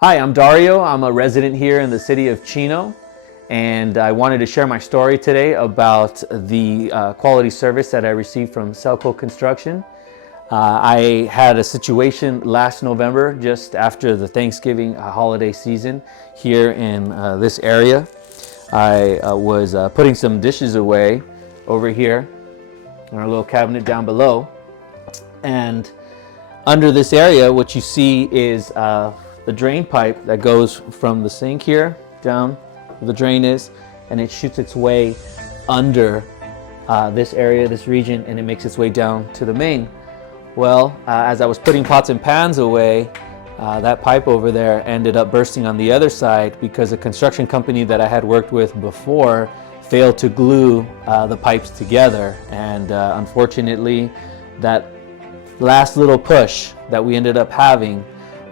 Hi, I'm Dario. I'm a resident here in the city of Chino, and I wanted to share my story today about the quality service that I received from CELCO Construction. I had a situation last November, just after the Thanksgiving holiday season here in this area. I was putting some dishes away over here in our little cabinet down below, and under this area, what you see is the drain pipe that goes from the sink here down where the drain is, and it shoots its way under this area, this region, and it makes its way down to the main. Well, as I was putting pots and pans away, that pipe over there ended up bursting on the other side because a construction company that I had worked with before failed to glue the pipes together, and unfortunately that last little push that we ended up having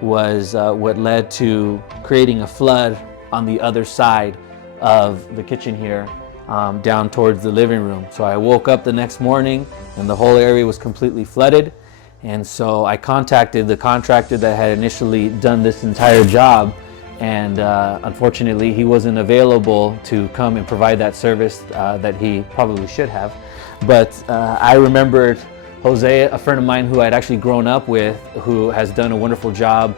was what led to creating a flood on the other side of the kitchen here, down towards the living room. So I woke up the next morning and the whole area was completely flooded. And so I contacted the contractor that had initially done this entire job, and unfortunately he wasn't available to come and provide that service that he probably should have. But I remembered Jose, a friend of mine who I'd actually grown up with, who has done a wonderful job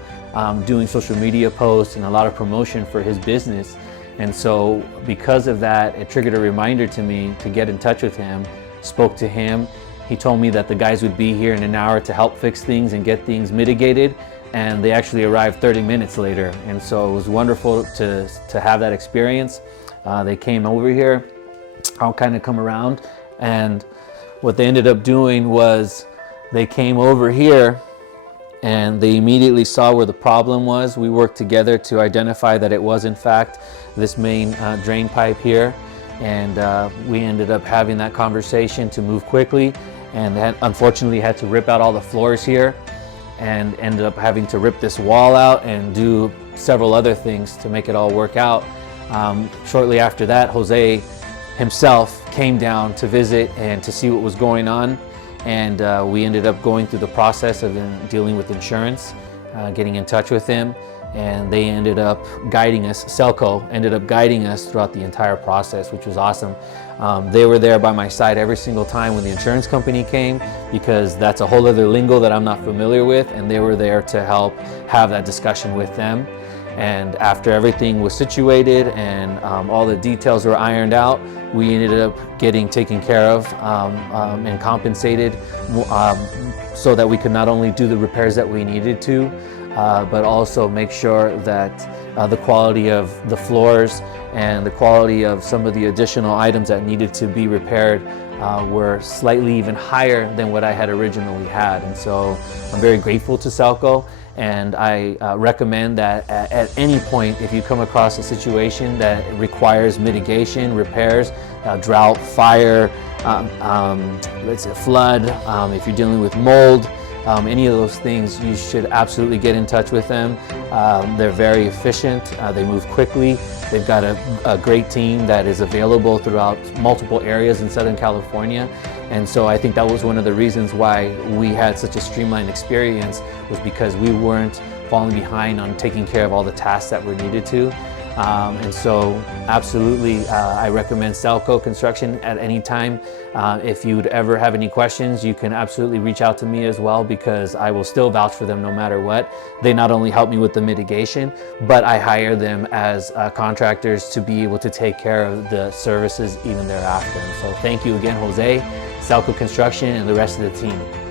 doing social media posts and a lot of promotion for his business. And so because of that, it triggered a reminder to me to get in touch with him. Spoke to him. He told me that the guys would be here in an hour to help fix things and get things mitigated, and they actually arrived 30 minutes later. And so it was wonderful to have that experience. They came over here. I'll kind of come around, and what they ended up doing was they came over here and they immediately saw where the problem was. We worked together to identify that it was in fact this main drain pipe here, and we ended up having that conversation to move quickly, and then unfortunately had to rip out all the floors here and ended up having to rip this wall out and do several other things to make it all work out. Shortly after that, Jose himself came down to visit and to see what was going on, and we ended up going through the process of dealing with insurance, getting in touch with him, and they ended up guiding us. CELCO ended up guiding us throughout the entire process, which was awesome. They were there by my side every single time when the insurance company came, because that's a whole other lingo that I'm not familiar with, and they were there to help have that discussion with them. And after everything was situated and all the details were ironed out, we ended up getting taken care of and compensated so that we could not only do the repairs that we needed to, but also make sure that the quality of the floors and the quality of some of the additional items that needed to be repaired were slightly even higher than what I had originally had. And so I'm very grateful to CELCO. And I recommend that at any point, if you come across a situation that requires mitigation, repairs, drought, fire, let's say flood, if you're dealing with mold, any of those things, you should absolutely get in touch with them. They're very efficient, they move quickly. They've got a great team that is available throughout multiple areas in Southern California. And so I think that was one of the reasons why we had such a streamlined experience, was because we weren't falling behind on taking care of all the tasks that were needed to. And so absolutely, I recommend CELCO Construction at any time. If you'd ever have any questions, you can absolutely reach out to me as well, because I will still vouch for them no matter what. They not only help me with the mitigation, but I hire them as contractors to be able to take care of the services even thereafter. And so thank you again, Jose, CELCO Construction, and the rest of the team.